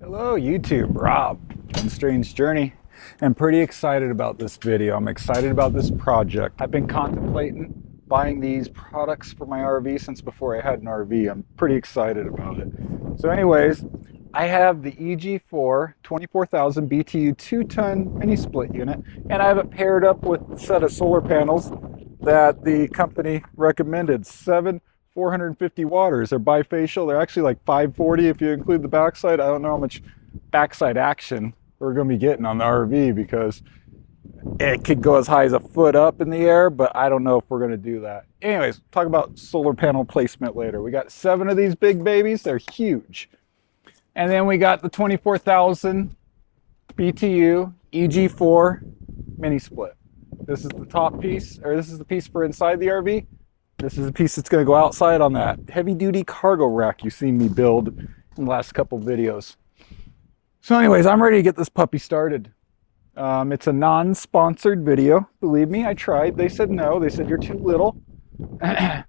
Hello YouTube, Rob from Strange Journey. I'm pretty excited about this video. I'm excited about this project. I've been contemplating buying these products for my RV since before I had an RV. I'm pretty excited about it. So anyways, I have the EG4 24,000 BTU 2-ton mini split unit, and I have it paired up with a set of solar panels that the company recommended. 450 watts. They're bifacial. They're actually like 540 if you include the backside. I don't know how much backside action we're going to be getting on the RV because it could go as high as a foot up in the air, but I don't know if we're going to do that. Anyways, talk about solar panel placement later. We got 7 of these big babies. They're huge. And then we got the 24,000 BTU EG4 mini split. This is the top piece, or this is the piece for inside the RV. This is the piece that's going to go outside on that heavy-duty cargo rack you've seen me build in the last couple videos. So anyways, I'm ready to get this puppy started. It's a non-sponsored video. Believe me, I tried. They said no. They said, you're too little. I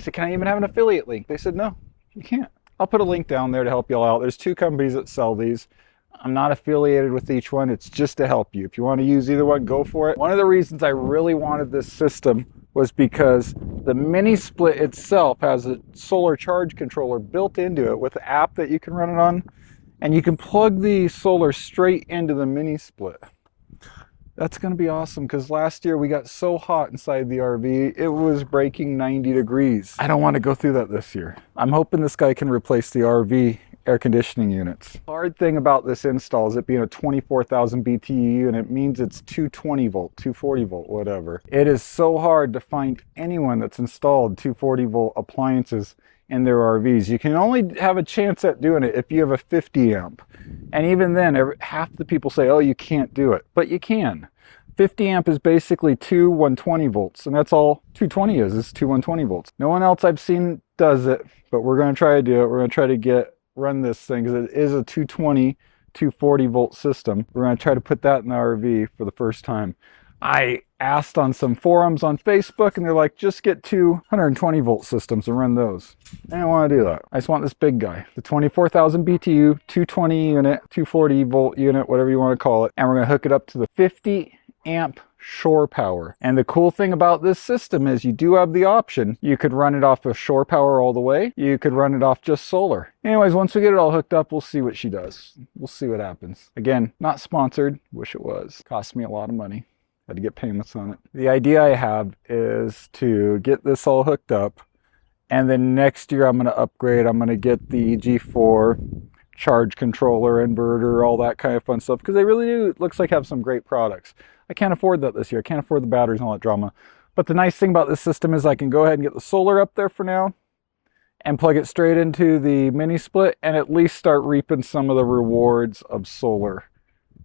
said, can I even have an affiliate link? They said, no, you can't. I'll put a link down there to help y'all out. There's 2 companies that sell these. I'm not affiliated with each one. It's just to help you. If you want to use either one, go for it. One of the reasons I really wanted this system was because the mini split itself has a solar charge controller built into it with an app that you can run it on, and you can plug the solar straight into the mini split. That's going to be awesome because last year we got so hot inside the RV, it was breaking 90 degrees. I don't want to go through that this year. I'm hoping this guy can replace the RV air conditioning units. The hard thing about this install is it being a 24,000 BTU unit means it's 220 volt, 240 volt, whatever. It is so hard to find anyone that's installed 240 volt appliances in their RVs. You can only have a chance at doing it if you have a 50 amp. And even then, half the people say, oh, you can't do it, but you can. 50 amp is basically 2 120 volts, and that's all 220 is 2 120 volts. No one else I've seen does it, but we're going to try to do it. We're going to try to run this thing because it is a 220 240 volt system. We're going to try to put that in the RV for the first time. I asked on some forums on Facebook and they're like, just get 220 volt systems and run those. I don't want to do that. I just want this big guy, the 24,000 BTU 220 unit, 240 volt unit, whatever you want to call it, and we're going to hook it up to the 50 amp shore power. And the cool thing about this system is you do have the option. You could run it off of shore power all the way. You could run it off just solar. Anyways, once we get it all hooked up, we'll see what she does. We'll see what happens. Again, not sponsored. Wish it was. Cost me a lot of money. Had to get payments on it. The idea I have is to get this all hooked up, and then next year I'm going to upgrade. I'm going to get the G4 charge controller, inverter, all that kind of fun stuff, because they really do, it looks like, have some great products. I can't afford that this year. I can't afford the batteries and all that drama. But the nice thing about this system is I can go ahead and get the solar up there for now and plug it straight into the mini split and at least start reaping some of the rewards of solar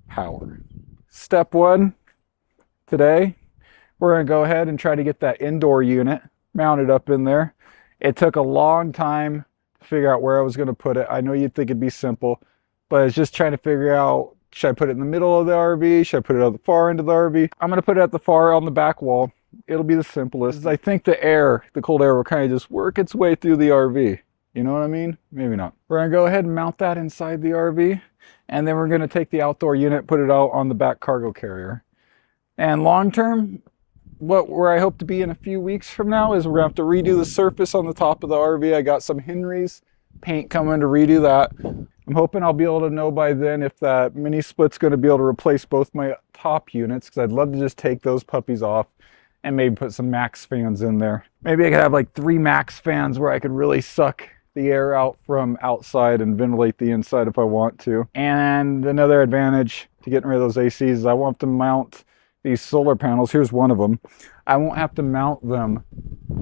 power. Step 1 today, we're going to go ahead and try to get that indoor unit mounted up in there. It took a long time to figure out where I was going to put it. I know you'd think it'd be simple, but it's just trying to figure out, should I put it in the middle of the RV? Should I put it at the far end of the RV? I'm going to put it at the far on the back wall. It'll be the simplest. I think the cold air will kind of just work its way through the RV. You know what I mean? Maybe not. We're going to go ahead and mount that inside the RV. And then we're going to take the outdoor unit, put it out on the back cargo carrier. And long term, where I hope to be in a few weeks from now is we're going to have to redo the surface on the top of the RV. I got some Henry's paint coming to redo that. I'm hoping I'll be able to know by then if that mini split's going to be able to replace both my top units, because I'd love to just take those puppies off and maybe put some max fans in there. Maybe I could have like 3 max fans where I could really suck the air out from outside and ventilate the inside if I want to. And another advantage to getting rid of those ACs is I won't have to mount these solar panels. Here's one of them. I won't have to mount them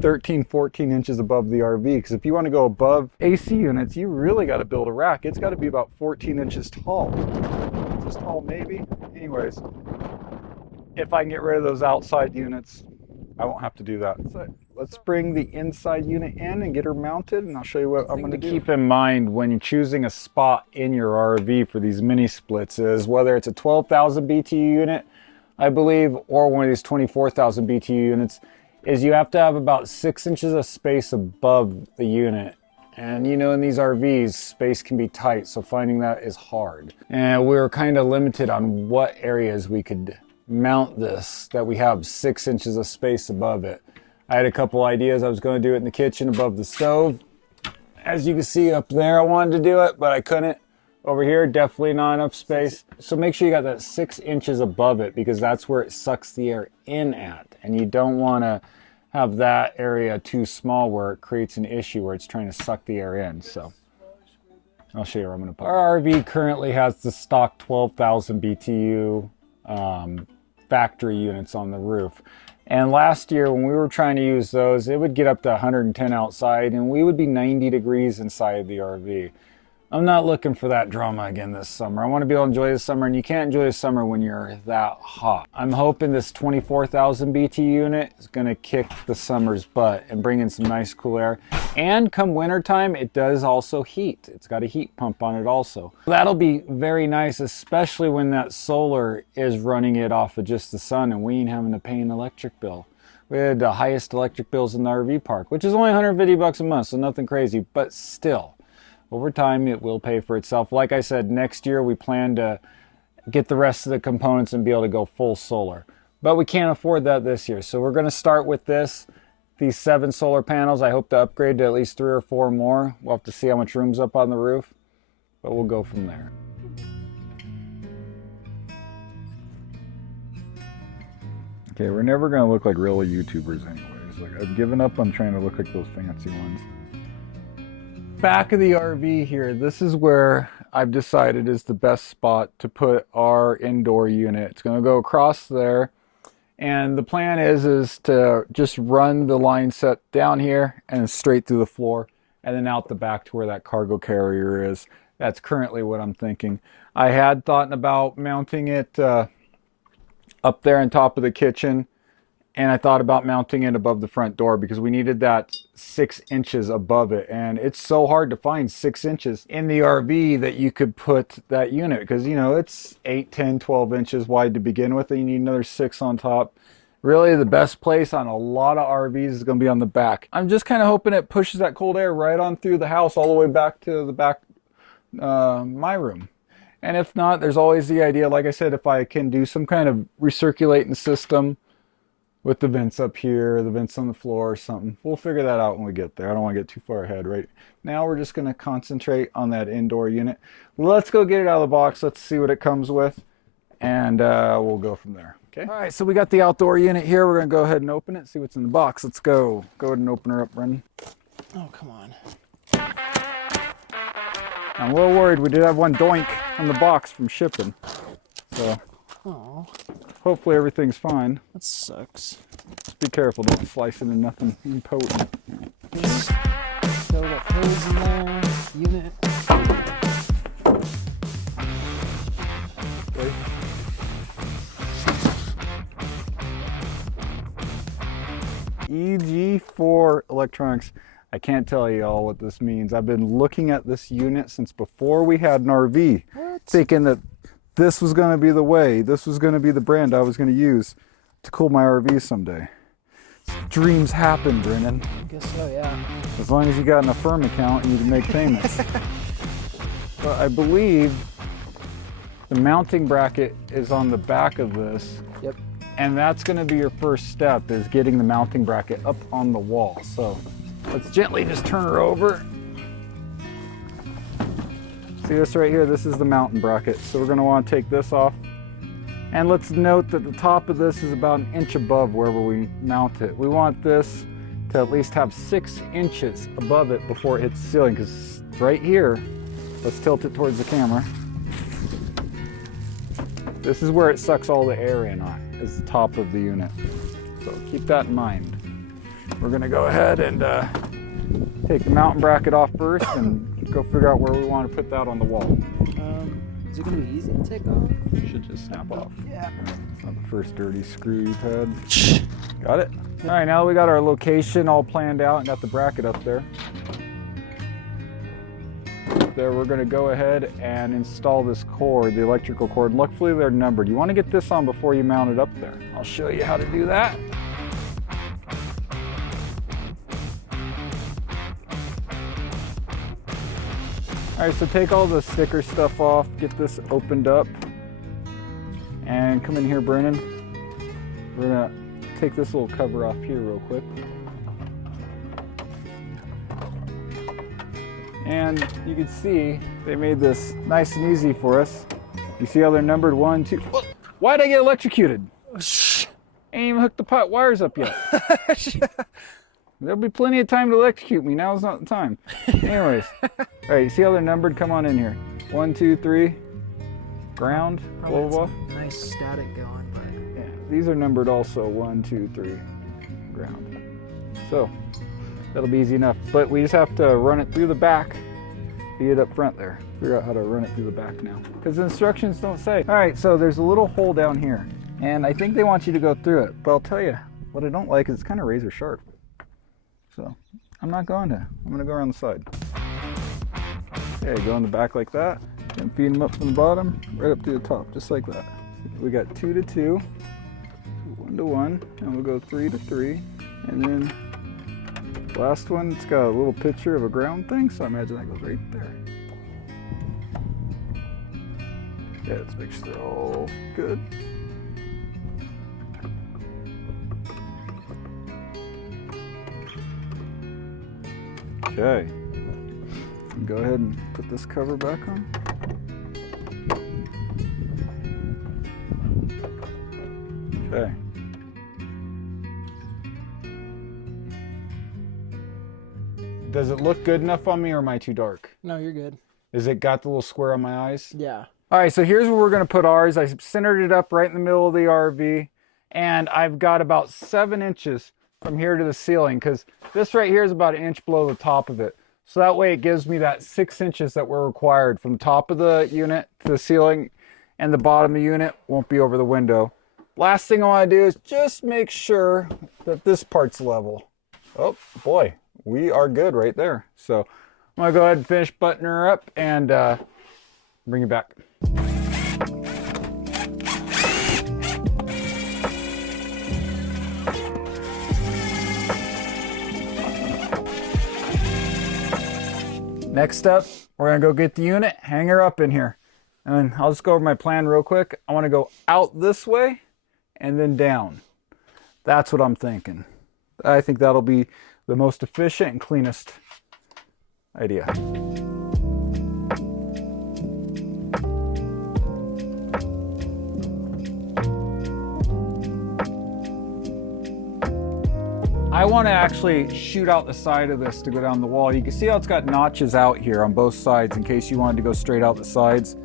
13, 14 inches above the RV, because if you want to go above AC units, you really got to build a rack. It's got to be about 14 inches tall. Just tall, maybe. Anyways, if I can get rid of those outside units, I won't have to do that. So let's bring the inside unit in and get her mounted, and I'll show you what I'm going to do. Keep in mind when you're choosing a spot in your RV for these mini splits is whether it's a 12,000 BTU unit, I believe, or one of these 24,000 BTU units, is you have to have about 6 inches of space above the unit And you know, in these RVs, space can be tight, so finding that is hard. And we were kind of limited on what areas we could mount this, that we have 6 inches of space above it. I had a couple ideas. I was going to do it in the kitchen above the stove. As you can see up there, I wanted to do it, but I couldn't. Over here, definitely not enough space. So make sure you got that 6 inches above it, because that's where it sucks the air in at. And you don't want to have that area too small where it creates an issue where it's trying to suck the air in. So I'll show you where I'm going to put it. Our RV currently has the stock 12,000 BTU factory units on the roof. And last year when we were trying to use those, it would get up to 110 outside and we would be 90 degrees inside the RV. I'm not looking for that drama again this summer. I want to be able to enjoy the summer, and you can't enjoy the summer when you're that hot. I'm hoping this 24,000 BT unit is going to kick the summer's butt and bring in some nice cool air. And come wintertime, it does also heat. It's got a heat pump on it also. That'll be very nice, especially when that solar is running it off of just the sun and we ain't having to pay an electric bill. We had the highest electric bills in the RV park, which is only 150 bucks a month, so nothing crazy, but still. Over time, it will pay for itself. Like I said, next year we plan to get the rest of the components and be able to go full solar. But we can't afford that this year. So we're going to start with these 7 solar panels. I hope to upgrade to at least 3 or 4 more. We'll have to see how much room's up on the roof, but we'll go from there. Okay, we're never going to look like real YouTubers anyways. Like, I've given up on trying to look like those fancy ones. Back of the RV here, this is where I've decided is the best spot to put our indoor unit. It's going to go across there, and the plan is to just run the line set down here and straight through the floor and then out the back to where that cargo carrier is. That's currently what I'm thinking. I had thought about mounting it up there on top of the kitchen, and I thought about mounting it above the front door because we needed that 6 inches above it. And it's so hard to find 6 inches in the RV that you could put that unit, because, you know, it's 8, 10, 12 inches wide to begin with, and you need another 6 on top. Really, the best place on a lot of RVs is going to be on the back. I'm just kind of hoping it pushes that cold air right on through the house all the way back to the back, my room. And if not, there's always the idea, like I said, if I can do some kind of recirculating system with the vents up here, the vents on the floor or something. We'll figure that out when we get there. I don't want to get too far ahead right now. We're just going to concentrate on that indoor unit. Let's go get it out of the box. Let's see what it comes with, and we'll go from there. Okay. All right, so we got the outdoor unit here. We're going to go ahead and open it, see what's in the box. Let's go. Go ahead and open her up, Brendan. Oh, come on. I'm a little worried. We did have one doink on the box from shipping. So Oh, hopefully everything's fine. that sucks. Just be careful. Don't slice into nothing impotent. Still got holes in there. Unit. Okay. EG4 electronics. I can't tell you all what this means. I've been looking at this unit since before we had an RV, thinking that this was going to be the way, this was going to be the brand I was going to use to cool my RV someday. Dreams happen, Brennan. I guess so, yeah. As long as you got an Affirm account and you can make payments. But I believe the mounting bracket is on the back of this. Yep. And that's going to be your first step, is getting the mounting bracket up on the wall. So let's gently just turn her over. See this right here? This is the mounting bracket. So we're going to want to take this off. And let's note that the top of this is about 1 inch above wherever we mount it. We want this to at least have 6 inches above it before it hits the ceiling, because right here, let's tilt it towards the camera. This is where it sucks all the air in on, is the top of the unit. So keep that in mind. We're going to go ahead and take the mounting bracket off first and go figure out where we want to put that on the wall. Is it going to be easy to take off? It should just snap off. Yeah. It's not the first dirty screw you've had. Got it? All right, now that we got our location all planned out and got the bracket up there, we're going to go ahead and install this cord, the electrical cord. Luckily they're numbered. You want to get this on before you mount it up there. I'll show you how to do that. All right, so take all the sticker stuff off, get this opened up, and come in here, Brennan. We're gonna take this little cover off here real quick. And you can see they made this nice and easy for us. You see how they're numbered 1, 2. Why'd I get electrocuted? Ain't even hooked the wires up yet. There'll be plenty of time to electrocute me. Now's not the time. Anyways, all right, you see how they're numbered? Come on in here. 1, 2, 3. Ground. Blah, blah, blah. Nice static going, but yeah, these are numbered also. 1, 2, 3. Ground. So that'll be easy enough. But we just have to run it through the back. See it up front there. Figure out how to run it through the back now. Because the instructions don't say. All right, so there's a little hole down here. And I think they want you to go through it. But I'll tell you, what I don't like is it's kind of razor sharp. So I'm not going to. I'm going to go around the side. Okay, go in the back like that. And feed them up from the bottom, right up to the top, just like that. We got 2 to 2, 1 to 1, and we'll go 3 to 3. And then last one, it's got a little picture of a ground thing, so I imagine that goes right there. Yeah, let's make sure they're all good. Okay, go ahead and put this cover back on. Okay. Does it look good enough on me or am I too dark? no, you're good. Is it got the little square on my eyes? Yeah. All right, so here's where we're gonna put ours. I centered it up right in the middle of the RV, and I've got about 7 inches from here to the ceiling, because this right here is about 1 inch below the top of it. So that way it gives me that 6 inches that we're required from the top of the unit to the ceiling, and the bottom of the unit won't be over the window. Last thing I want to do is just make sure that this part's level. Oh boy, we are good right there. So I'm gonna go ahead and finish buttoning her up and bring it back. Next up, we're gonna go get the unit, hang her up in here. And I'll just go over my plan real quick. I wanna go out this way and then down. That's what I'm thinking. I think that'll be the most efficient and cleanest idea. I want to actually shoot out the side of this to go down the wall. You can see how it's got notches out here on both sides in case you wanted to go straight out the sides.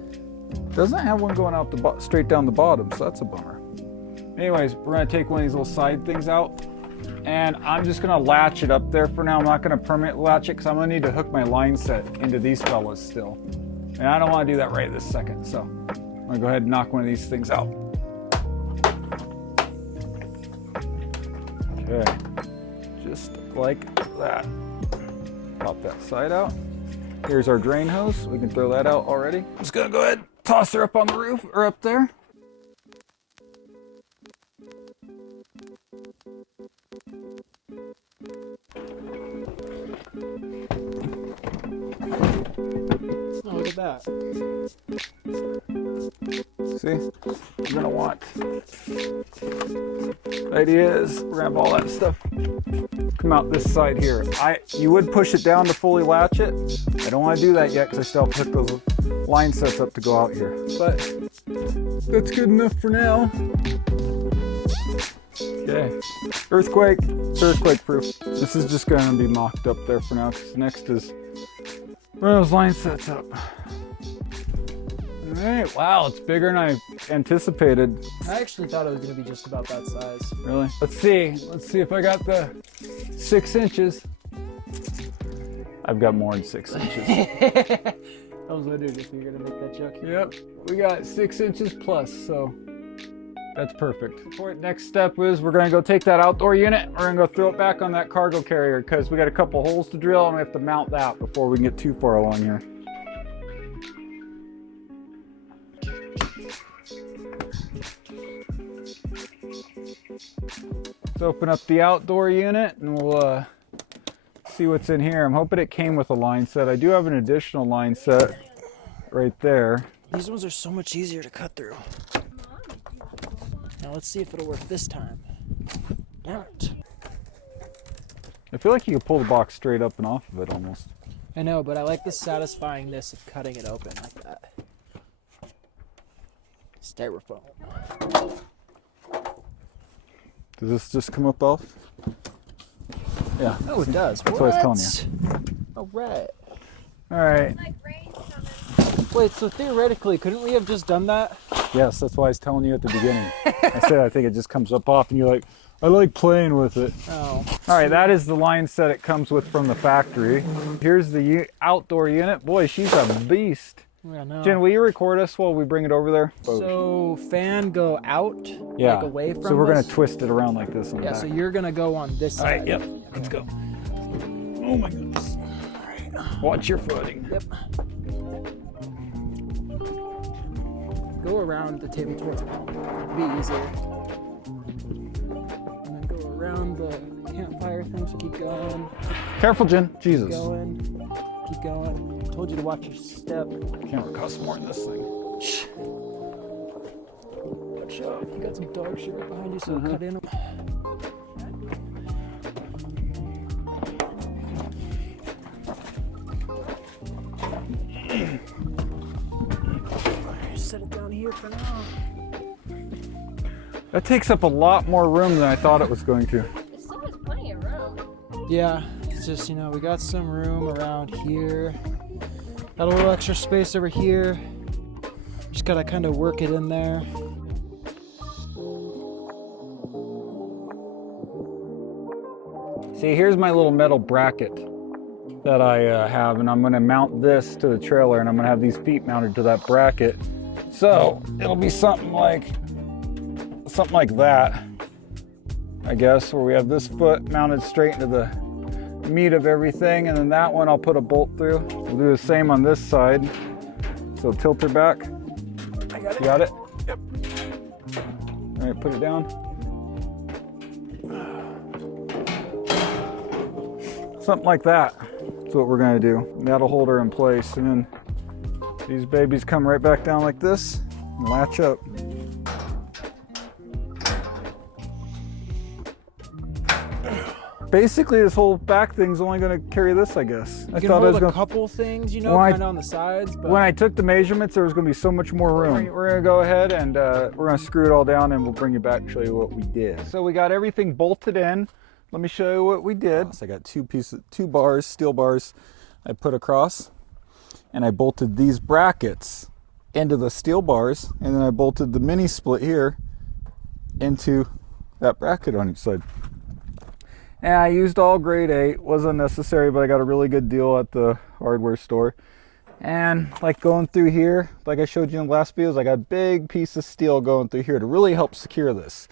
It doesn't have one going out straight down the bottom, so that's a bummer. Anyways, we're going to take one of these little side things out, and I'm just going to latch it up there for now. I'm not going to permanently latch it because I'm going to need to hook my line set into these fellas still. And I don't want to do that right this second, so I'm going to go ahead and knock one of these things out. Okay. Just like that. Pop that side out. Here's our drain hose. We can throw that out already. I'm just gonna go ahead, toss her up on the roof or up there. Oh, look at that. See, you're gonna want. The idea is we're gonna have all that stuff come out this side here. You would push it down to fully latch it. I don't want to do that yet because I still have to hook those line sets up to go out here. But that's good enough for now. Okay, earthquake. It's earthquake proof. This is just gonna be mocked up there for now because next is run those line sets up. All right, wow, it's bigger than I anticipated. I actually thought it was going to be just about that size. Really? Let's see if I got the 6 inches. I've got more than 6 inches. I was wondering if you were going to make that joke. Yep, we got 6 inches plus, so that's perfect. Next step is we're gonna go take that outdoor unit, we're gonna go throw it back on that cargo carrier because we got a couple holes to drill and we have to mount that before we can get too far along here. Let's open up the outdoor unit and we'll see what's in here. I'm hoping it came with a line set. I do have an additional line set right there. These ones are so much easier to cut through. Now let's see if it'll work this time. Damn it. I feel like you could pull the box straight up and off of it almost. I know, but I like the satisfyingness of cutting it open like that. Styrofoam. Does this just come up off? Yeah. Oh, it does. That's what I was telling you. All right. All right. Wait, so theoretically, couldn't we have just done that? Yes, that's why I was telling you at the beginning. I said I think it just comes up off and you're like, I like playing with it. Oh. All right, that is the line set it comes with from the factory. Here's the outdoor unit. Boy, she's a beast. Yeah, no. Jen, will you record us while we bring it over there? So fan go out, yeah. like away from So we're us? gonna twist it around like this on the Yeah, back. so you're gonna go on this side. All right, yep, let's go. Oh my goodness. All right, watch your footing. Yep. Go around the table towards the wall. It'll be easier. And then go around the campfire thing, so keep going. Careful, Jen. Keep Jesus. going. Keep going. I told you to watch your step. Camera costs more than this thing. Watch out. You got some dog shit right behind you, so cut in. Set it down here for now. That takes up a lot more room than I thought it was going to. It still has plenty of room. Yeah, it's just, we got some room around here. Got a little extra space over here. Just gotta kind of work it in there. See, here's my little metal bracket that I have, and I'm gonna mount this to the trailer, and I'm gonna have these feet mounted to that bracket. So it'll be something like that, I guess, where we have this foot mounted straight into the meat of everything, and then that one I'll put a bolt through. We'll do the same on this side. So tilt her back. I got it. You got it? Yep. All right, put it down. Something like that. That's what we're gonna do. That'll hold her in place, and then these babies come right back down like this and latch up. Basically, this whole back thing's only gonna carry this, I guess. You can hold a couple things, kind of on the sides. But when I took the measurements, there was gonna be so much more room. We're gonna go ahead and we're gonna screw it all down, and we'll bring you back and show you what we did. So we got everything bolted in. Let me show you what we did. So I got two bars, steel bars I put across, and I bolted these brackets into the steel bars, and then I bolted the mini split here into that bracket on each side. And I used all grade 8, was unnecessary, but I got a really good deal at the hardware store. And like going through here, like I showed you in the last videos, I got a big piece of steel going through here to really help secure this.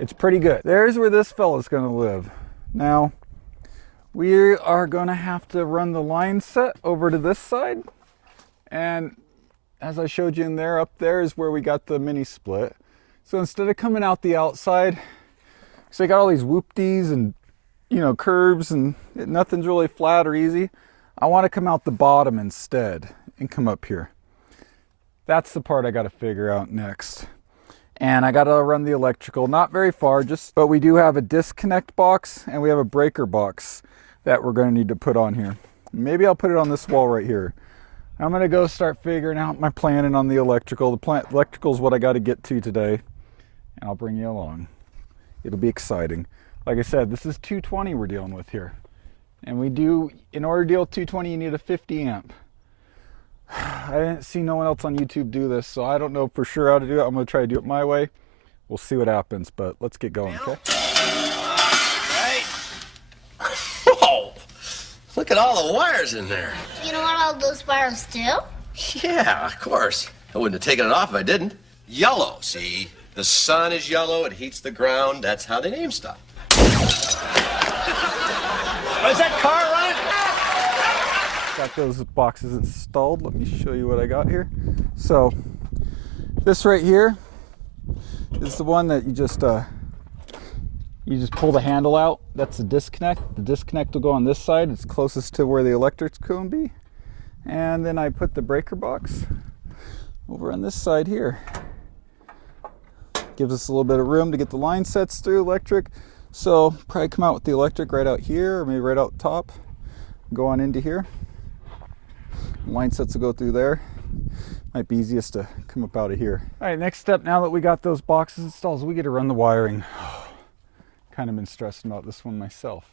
It's pretty good. There's where this fella's gonna live. Now, we are gonna have to run the line set over to this side. And as I showed you in there, up there is where we got the mini split. So instead of coming out the outside, so I got all these whoop-dees and curves, and nothing's really flat or easy. I want to come out the bottom instead and come up here. That's the part I got to figure out next. And I got to run the electrical, not very far, but we do have a disconnect box and we have a breaker box that we're going to need to put on here. Maybe I'll put it on this wall right here. I'm going to go start figuring out my planning on the electrical. Electrical is what I got to get to today, and I'll bring you along. It'll be exciting. Like I said, this is 220 we're dealing with here. And in order to deal with 220, you need a 50 amp. I didn't see no one else on YouTube do this, so I don't know for sure how to do it. I'm gonna try to do it my way. We'll see what happens, but let's get going, okay? Right. Whoa! Look at all the wires in there. You know what all those wires do? Yeah, of course. I wouldn't have taken it off if I didn't. Yellow, see? The sun is yellow, it heats the ground. That's how they name stuff. Is that car running? Got those boxes installed. Let me show you what I got here. So this right here is the one that you just You just pull the handle out. That's the disconnect. The disconnect will go on this side. It's closest to where the electric's going to be. And then I put the breaker box over on this side here. Gives us a little bit of room to get the line sets through electric. So probably come out with the electric right out here, or maybe right out top. Go on into here. Line sets will go through there. Might be easiest to come up out of here. All right, next step, now that we got those boxes installed, is we get to run the wiring. Kind of been stressing about this one myself.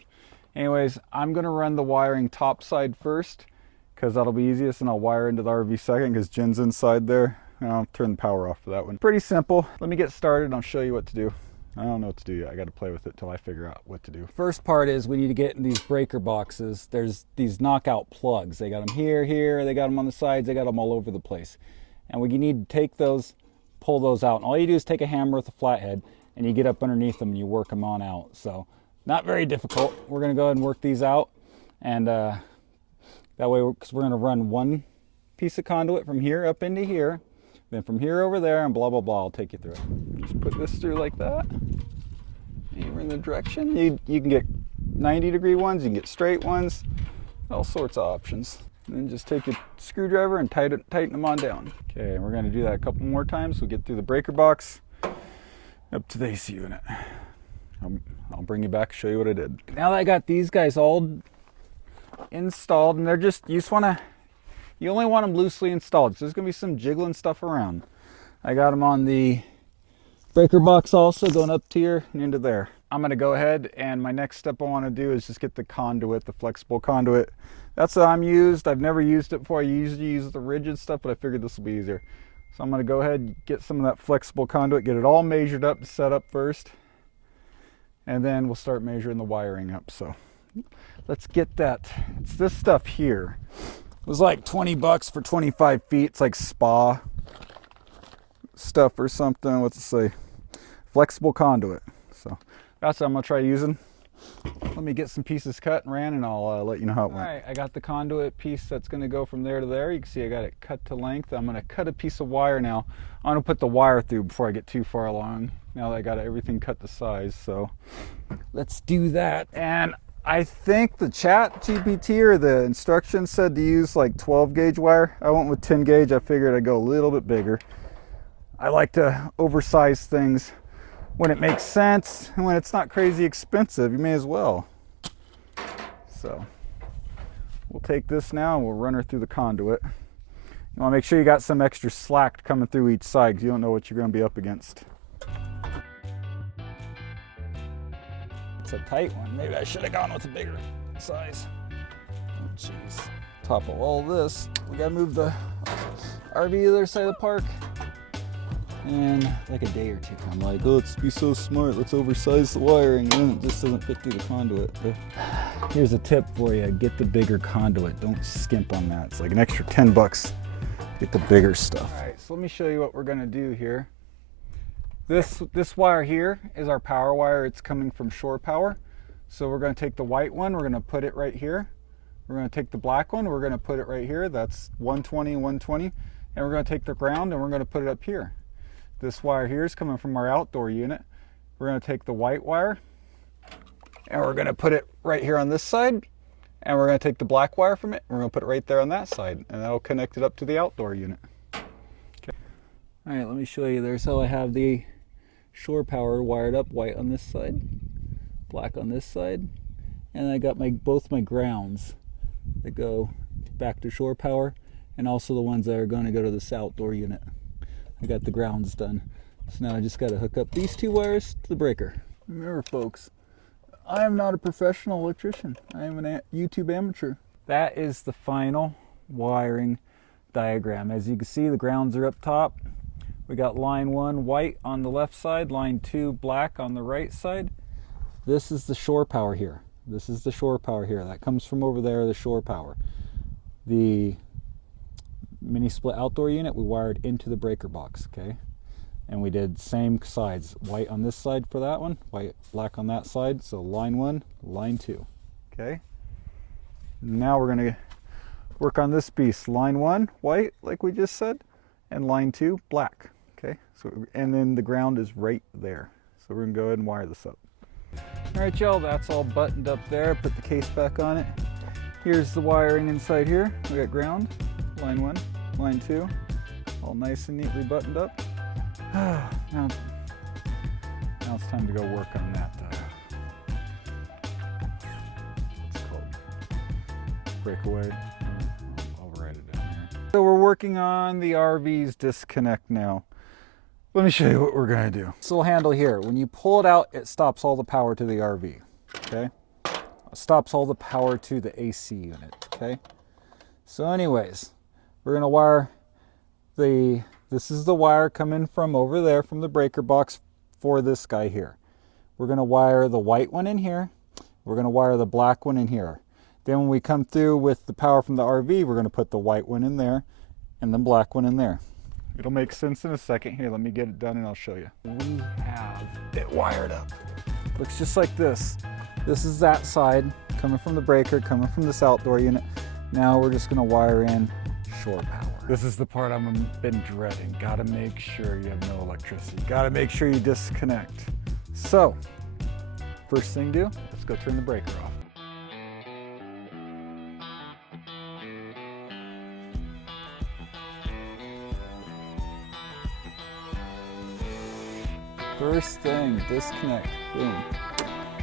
Anyways, I'm gonna run the wiring top side first, because that'll be easiest, and I'll wire into the RV second, because Jen's inside there. And I'll turn the power off for that one. Pretty simple. Let me get started and I'll show you what to do. I don't know what to do yet. I got to play with it till I figure out what to do. First part is we need to get in these breaker boxes. There's these knockout plugs. They got them here, they got them on the sides, they got them all over the place. And we need to take those, pull those out. And all you do is take a hammer with a flathead and you get up underneath them and you work them on out. So not very difficult. We're going to go ahead and work these out. And that way, because we're going to run one piece of conduit from here up into here. Then from here over there and blah, blah, blah, I'll take you through it. Just put this through like that. And you're in the direction. You can get 90-degree ones, you can get straight ones, all sorts of options. And then just take a screwdriver and tighten them on down. Okay, and we're gonna do that a couple more times. We'll get through the breaker box, up to the AC unit. I'll bring you back, show you what I did. Now that I got these guys all installed, and they're just, you only want them loosely installed, so there's going to be some jiggling stuff around. I got them on the breaker box also, going up to here and into there. I'm going to go ahead, and my next step I want to do is just get the conduit, the flexible conduit. That's what I'm used. I've never used it before. I usually use the rigid stuff, but I figured this will be easier. So I'm going to go ahead and get some of that flexible conduit, get it all measured up to set up first, and then we'll start measuring the wiring up. So let's get that. It's this stuff here. It was like 20 bucks for 25 feet. It's like spa stuff or something. What's it say? Flexible conduit. So that's what I'm gonna try using. Let me get some pieces cut and ran, and I'll let you know how it went. All right, I got the conduit piece that's gonna go from there to there. You can see I got it cut to length. I'm gonna cut a piece of wire now. I'm gonna put the wire through before I get too far along. Now that I got everything cut to size, so let's do that. And I think the chat GPT or the instructions said to use like 12 gauge wire. I went with 10 gauge. I figured I'd go a little bit bigger. I like to oversize things when it makes sense and when it's not crazy expensive. You may as well. So we'll take this now and we'll run her through the conduit. You want to make sure you got some extra slack coming through each side because you don't know what you're going to be up against. It's a tight one. Maybe I should have gone with a bigger size. Oh jeez. Top of all this, we gotta move the RV to the other side of the park. And like a day or two, I'm like, oh, let's be so smart. Let's oversize the wiring. And then it just doesn't fit through the conduit. But here's a tip for you. Get the bigger conduit. Don't skimp on that. It's like an extra 10 bucks. Get the bigger stuff. All right, so let me show you what we're gonna do here. This wire here is our power wire. It's coming from shore power. So we're going to take the white one, we're going to put it right here. We're going to take the black one, we're going to put it right here. That's 120, 120. And we're going to take the ground and we're going to put it up here. This wire here is coming from our outdoor unit. We're going to take the white wire and we're going to put it right here on this side. And we're going to take the black wire from it. And we're going to put it right there on that side. And that'll connect it up to the outdoor unit. Okay. All right, let me show you. There's how I have the shore power wired up, white on this side, black on this side, and I got both my grounds that go back to shore power, and also the ones that are going to go to this outdoor unit. I got the grounds done, so now I just got to hook up these two wires to the breaker. Remember, folks, I am not a professional electrician. I am a YouTube amateur. That is the final wiring diagram. As you can see, the grounds are up top. We got line 1 white on the left side, line 2 black on the right side. This is the shore power here. This is the shore power here. That comes from over there, the shore power. The mini split outdoor unit we wired into the breaker box, okay? And we did same sides, white on this side for that one, white, black on that side. So line 1, line 2, okay? Now we're gonna work on this piece. Line 1, white, like we just said, and line 2, black. Okay, so and then the ground is right there. So we're gonna go ahead and wire this up. All right, y'all, that's all buttoned up there. Put the case back on it. Here's the wiring inside here. We got ground, line 1, line 2, all nice and neatly buttoned up. Now it's time to go work on that. What's it called? Breakaway. I'll write it down here. So we're working on the RV's disconnect now. Let me show you what we're gonna do. This little handle here, when you pull it out, it stops all the power to the RV, okay? It stops all the power to the AC unit, okay? So anyways, we're gonna wire this is the wire coming from over there from the breaker box for this guy here. We're gonna wire the white one in here. We're gonna wire the black one in here. Then when we come through with the power from the RV, we're gonna put the white one in there and the black one in there. It'll make sense in a second. Here, let me get it done and I'll show you. We have it wired up. Looks just like this. This is that side, coming from the breaker, coming from this outdoor unit. Now we're just gonna wire in shore power. This is the part I've been dreading. Gotta make sure you have no electricity. Gotta make sure you disconnect. So, first thing to do, let's go turn the breaker off. First thing, disconnect. Boom.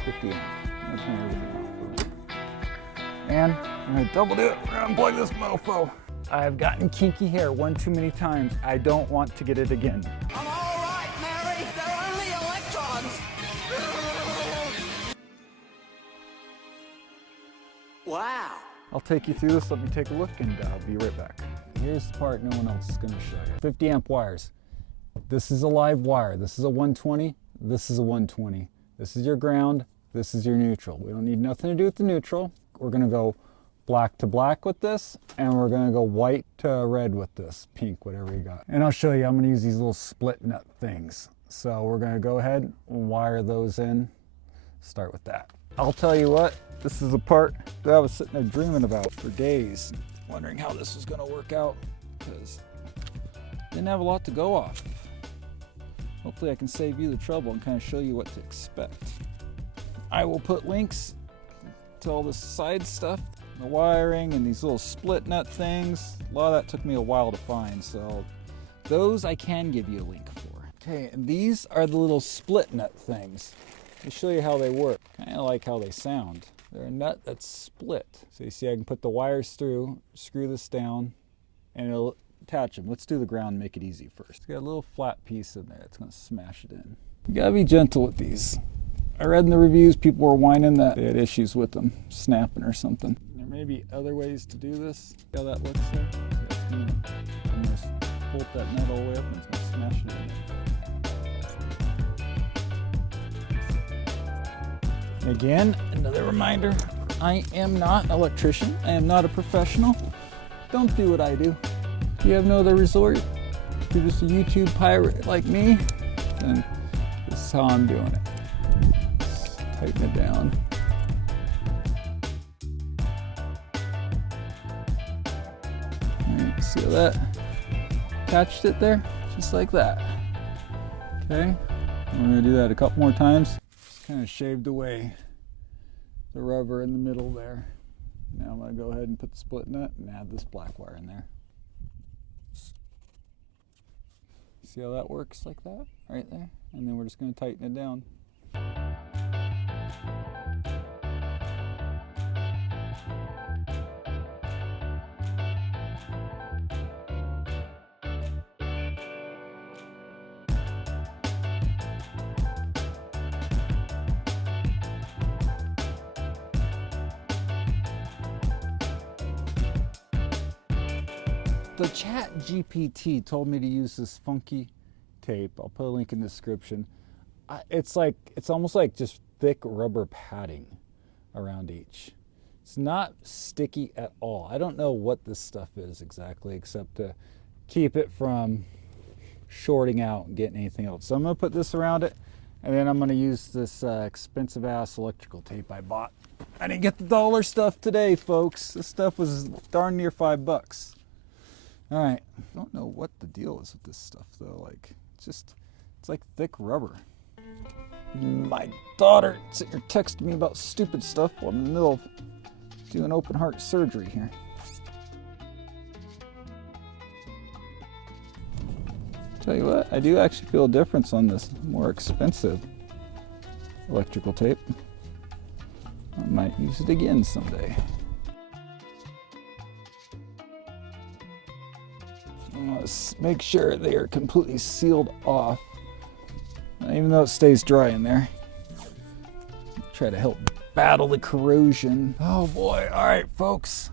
50 amp. I'm gonna turn everything off. And I'm gonna double do it. We're gonna unplug this mofo. I've gotten kinky hair one too many times. I don't want to get it again. I'm all right, Mary. They're only electrons. Wow. I'll take you through this. Let me take a look and I'll be right back. Here's the part no one else is gonna show you. 50 amp wires. This is a live wire. This is a 120. This is a 120. This is your ground. This is your neutral. We don't need nothing to do with the neutral. We're gonna go black to black with this, and we're gonna go white to red with this, pink, whatever you got. And I'll show you, I'm gonna use these little split nut things. So we're gonna go ahead and wire those in. Start with that. I'll tell you what, this is a part that I was sitting there dreaming about for days, wondering how this was gonna work out, because I didn't have a lot to go off. Hopefully I can save you the trouble and kind of show you what to expect. I will put links to all the side stuff, the wiring and these little split nut things. A lot of that took me a while to find, so those I can give you a link for. Okay, and these are the little split nut things. Let me show you how they work. Kind of like how they sound. They're a nut that's split. So you see I can put the wires through, screw this down, and it'll attach them. Let's do the ground, make it easy first. It's got a little flat piece in there. It's gonna smash it in. You gotta be gentle with these. I read in the reviews people were whining that they had issues with them snapping or something. There may be other ways to do this. See how that looks there? I'm gonna bolt that nut all the way up and it's gonna smash it in. Again, another reminder, I am not an electrician. I am not a professional. Don't do what I do. If you have no other resort, if you're just a YouTube pirate like me, then this is how I'm doing it. Just tighten it down. Alright, see how that attached it there? Just like that. Okay, we're gonna do that a couple more times. Just kind of shaved away the rubber in the middle there. Now I'm gonna go ahead and put the split nut and add this black wire in there. See how that works like that? Right there. And then we're just gonna tighten it down. The ChatGPT told me to use this funky tape. I'll put a link in the description. It's almost like just thick rubber padding around each. It's not sticky at all. I don't know what this stuff is exactly, except to keep it from shorting out and getting anything else. So I'm gonna put this around it, and then I'm gonna use this expensive ass electrical tape I bought. I didn't get the dollar stuff today, folks. This stuff was darn near $5. All right, I don't know what the deal is with this stuff though. Like, it's like thick rubber. My daughter sitting here texting me about stupid stuff while I'm in the middle of doing open heart surgery here. Tell you what, I do actually feel a difference on this more expensive electrical tape. I might use it again someday. Let's make sure they are completely sealed off, even though it stays dry in there. Try to help battle the corrosion. Oh boy, all right folks,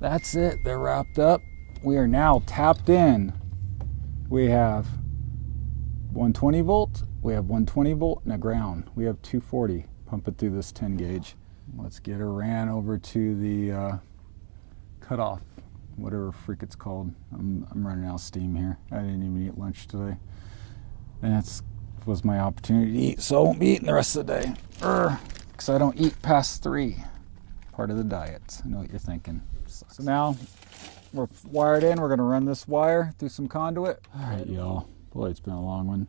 that's it, they're wrapped up. We are now tapped in. We have 120 volt, we have 120 volt and a ground. We have 240 pumping through this 10 gauge. Let's get her ran over to the cutoff, whatever freak it's called. I'm running out of steam here. I didn't even eat lunch today. And that was my opportunity to eat, so I won't be eating the rest of the day. Because I don't eat past 3. Part of the diet. I know what you're thinking. So now we're wired in. We're going to run this wire through some conduit. All right, y'all. Boy, it's been a long one.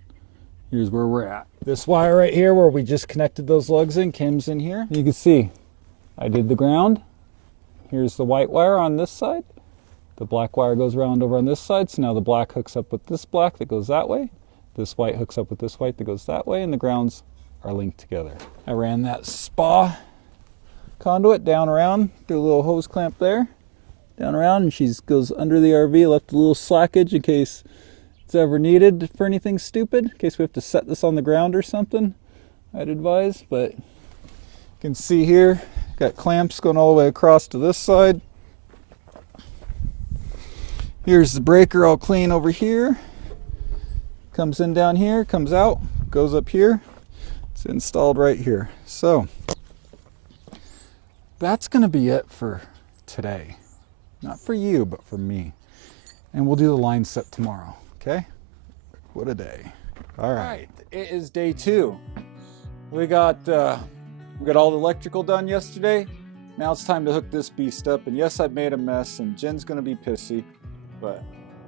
Here's where we're at. This wire right here where we just connected those lugs in, Kim's in here. You can see I did the ground. Here's the white wire on this side. The black wire goes around over on this side. So now the black hooks up with this black that goes that way. This white hooks up with this white that goes that way. And the grounds are linked together. I ran that spa conduit down around, threw a little hose clamp there, down around, and she goes under the RV, left a little slackage in case it's ever needed for anything stupid, in case we have to set this on the ground or something, I'd advise. But you can see here, got clamps going all the way across to this side. Here's the breaker all clean over here. Comes in down here, comes out, goes up here. It's installed right here. So that's going to be it for today. Not for you, but for me. And we'll do the line set tomorrow. Okay? What a day. All right. It is day 2. We got all the electrical done yesterday. Now it's time to hook this beast up. And yes, I've made a mess and Jen's going to be pissy, but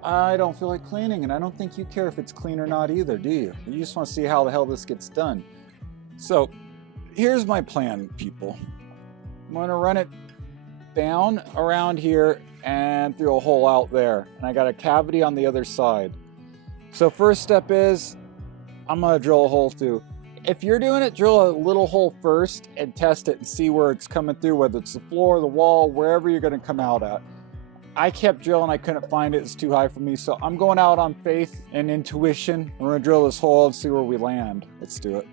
I don't feel like cleaning, and I don't think you care if it's clean or not either, do you? You just want to see how the hell this gets done. So here's my plan, people. I'm going to run it down around here and through a hole out there. And I got a cavity on the other side. So first step is I'm going to drill a hole through. If you're doing it, drill a little hole first and test it and see where it's coming through, whether it's the floor, the wall, wherever you're going to come out at. I kept drilling, I couldn't find it, it's too high for me. So I'm going out on faith and intuition. We're going to drill this hole and see where we land. Let's do it.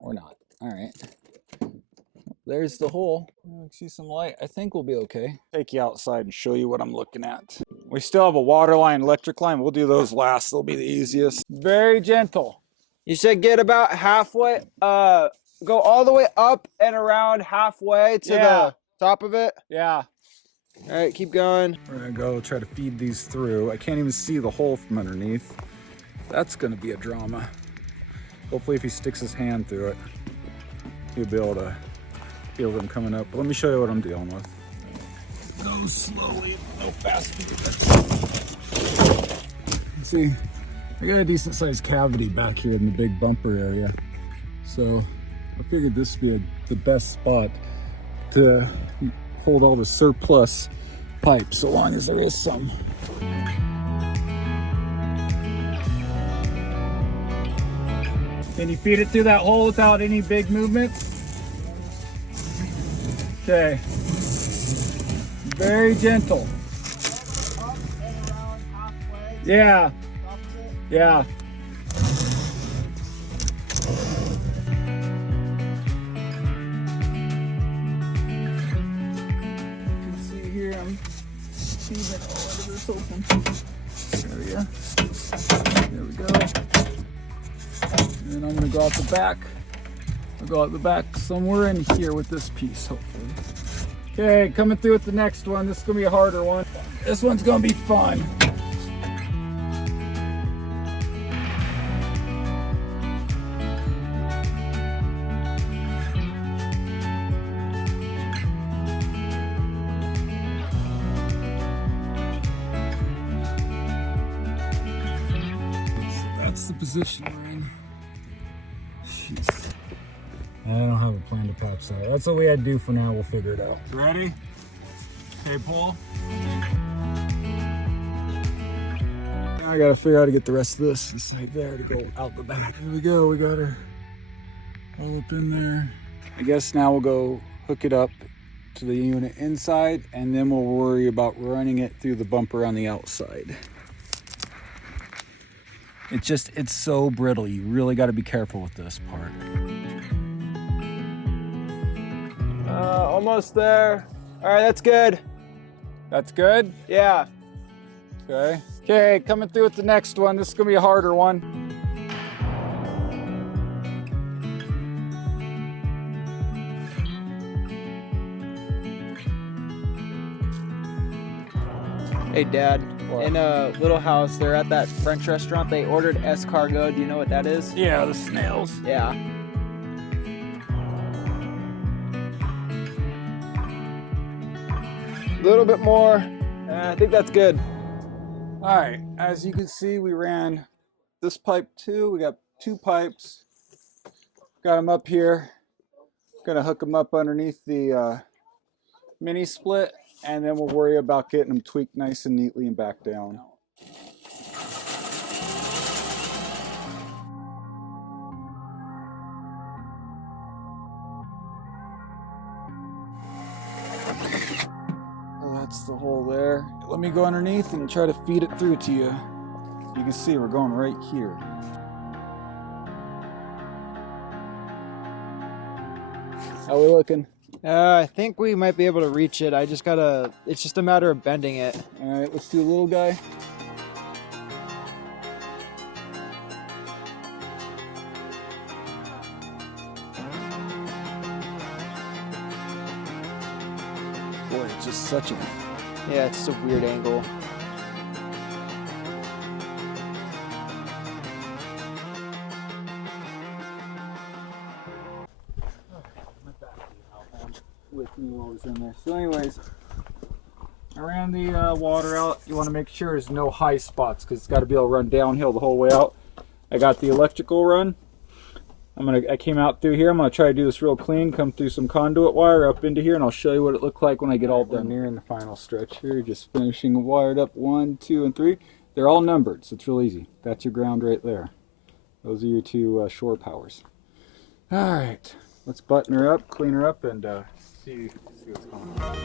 Or not. All right. There's the hole. I see some light. I think we'll be okay. Take you outside and show you what I'm looking at. We still have a water line, electric line. We'll do those last. They'll be the easiest. Very gentle. You said get about halfway, go all the way up and around halfway to the top of it. Yeah. All right, keep going. We're gonna go try to feed these through. I can't even see the hole from underneath. That's gonna be a drama. Hopefully if he sticks his hand through it, he'll be able to feel them coming up. But let me show you what I'm dealing with. Go slowly, no fast. See, I got a decent sized cavity back here in the big bumper area. So I figured this would be the best spot to hold all the surplus pipe, so long as there is some. Can you feed it through that hole without any big movements? Okay. Very gentle. Up and around halfway. Yeah. Yeah. You can see here I'm sheathing. Oh, look at this open. Area. There we go. And I'm gonna go out the back. I'll go out the back somewhere in here with this piece, hopefully. Okay, coming through with the next one. This is gonna be a harder one. This one's gonna be fun. the position we're in. Jeez. I don't have a plan to patch that. That's what we had to do for now. We'll figure it out. Ready? Okay, pull. Now I gotta figure out how to get the rest of this right there to go out the back. Here we go. We got her all up in there. I guess now we'll go hook it up to the unit inside, and then we'll worry about running it through the bumper on the outside. It's so brittle. You really got to be careful with this part. Almost there. All right, that's good. That's good? Yeah. Okay. Okay, coming through with the next one. This is gonna be a harder one. Hey, Dad. What? In a little house, they're at that French restaurant. They ordered escargot. Do you know what that is? Yeah, the snails. Yeah. A little bit more. I think that's good. All right, as you can see, we ran this pipe too. We got 2 pipes. Got them up here. Gonna hook them up underneath the mini split, and then we'll worry about getting them tweaked nice and neatly and back down. Oh, that's the hole there. Let me go underneath and try to feed it through to you. You can see we're going right here. How we looking? I think we might be able to reach it. It's just a matter of bending it. All right, let's do a little guy. Boy, it's just such a... Yeah, it's just a weird angle. With me while I was in there. So anyways, I ran the water out. You want to make sure there's no high spots because it's got to be able to run downhill the whole way out. I got the electrical run. I came out through here. I'm gonna try to do this real clean. Come through some conduit wire up into here, and I'll show you what it looked like when I get all done. We're nearing the final stretch here. Just finishing wired up 1, 2, and 3. They're all numbered, so it's real easy. That's your ground right there. Those are your 2 shore powers. All right, let's button her up, clean her up, and see what's going on.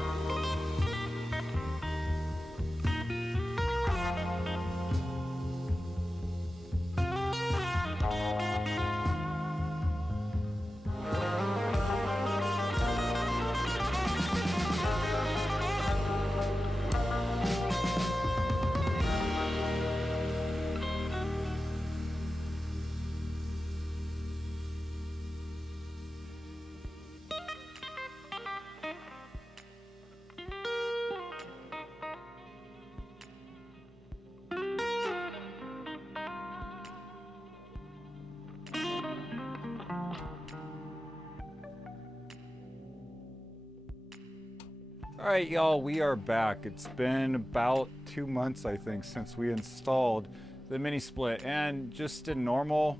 All right, y'all, we are back. It's been about 2 months, I think, since we installed the mini split, and just in normal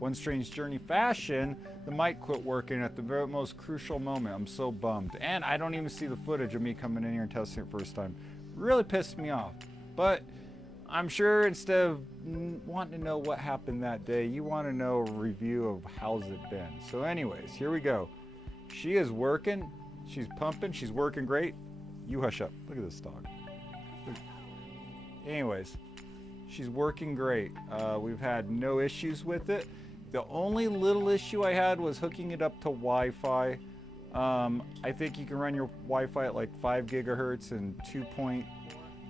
One Strange Journey fashion, the mic quit working at the very most crucial moment. I'm so bummed, and I don't even see the footage of me coming in here and testing it first time. Really pissed me off, but I'm sure instead of wanting to know what happened that day, you want to know a review of how's it been. So anyways, here we go. She is working. She's pumping. She's working great. You hush up. Look at this dog. Anyways, she's working great. We've had no issues with it. The only little issue I had was hooking it up to Wi-Fi. I think you can run your Wi-Fi at like 5 gigahertz and 2.4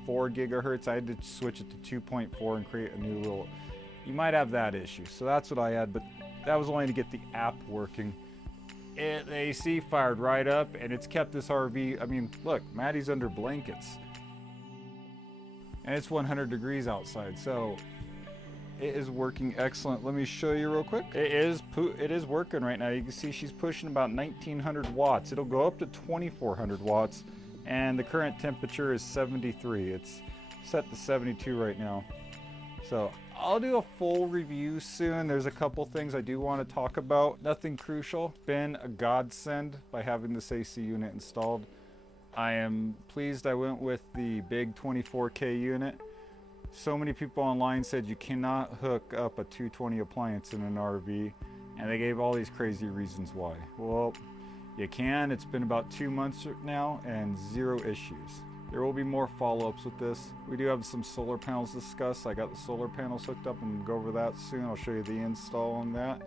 gigahertz. I had to switch it to 2.4 and create a new little... You might have that issue. So that's what I had, but that was only to get the app working. The AC fired right up, and it's kept this RV. I mean, look, Maddie's under blankets, and it's 100 degrees outside, so it is working excellent. Let me show you real quick. It is working right now. You can see she's pushing about 1900 watts. It'll go up to 2400 watts, and the current temperature is 73. It's set to 72 right now. So I'll do a full review soon. There's a couple things I do want to talk about. Nothing crucial. Been a godsend by having this AC unit installed. I am pleased I went with the big 24K unit. So many people online said you cannot hook up a 220 appliance in an RV, and they gave all these crazy reasons why. Well, you can. It's been about 2 months now and 0 issues. There will be more follow-ups with this. We do have some solar panels to discuss. I got the solar panels hooked up and we'll go over that soon. I'll show you the install on that.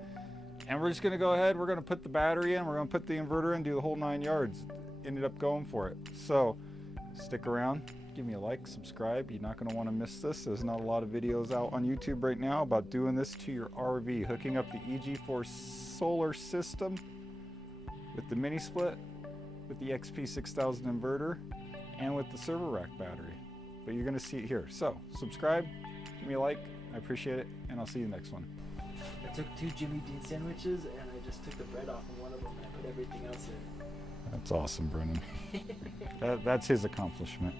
And we're just gonna go ahead, we're gonna put the battery in, we're gonna put the inverter in, do the whole 9 yards. Ended up going for it. So stick around, give me a like, subscribe. You're not gonna wanna miss this. There's not a lot of videos out on YouTube right now about doing this to your RV, hooking up the EG4 solar system with the mini split, with the XP6000 inverter, and with the server rack battery. But you're gonna see it here. So subscribe, give me a like, I appreciate it, and I'll see you next one. I took 2 Jimmy Dean sandwiches and I just took the bread off of one of them and I put everything else in. That's awesome, Brennan. That's his accomplishment.